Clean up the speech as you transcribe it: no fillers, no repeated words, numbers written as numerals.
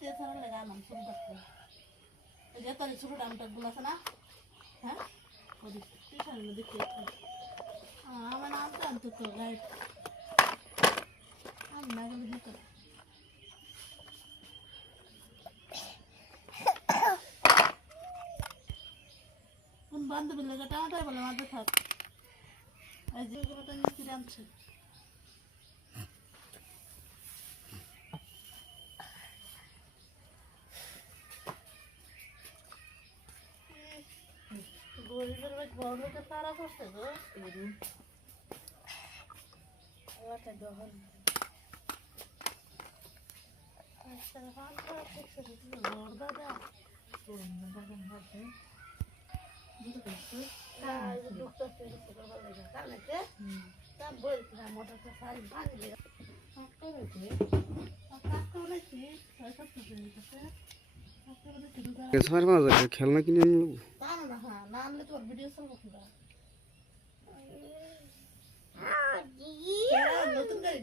দেখতে ভালো লাগে আনাম শুরু করতে এই যে তোর ছোট ডামটা গুলো আছে না হ্যাঁ ওদের টিউশনের দেখতে আমার আনতে আনতে তো গাইড আমি না গেলে দিত কোন বান্ধবীর লেগে টামাটাই বলে মাঝে থাক এই যেগুলোটা নিয়ে ফিরে আনছে গরিবের বাড়ি বড় লোকের তারা করছে গো আচ্ছা যখন আচ্ছা ফান করা করছে বড় দাদা খেলনা কিনে আনলো না আনলে তোর ভিডিও চলবো নতুন গাড়ি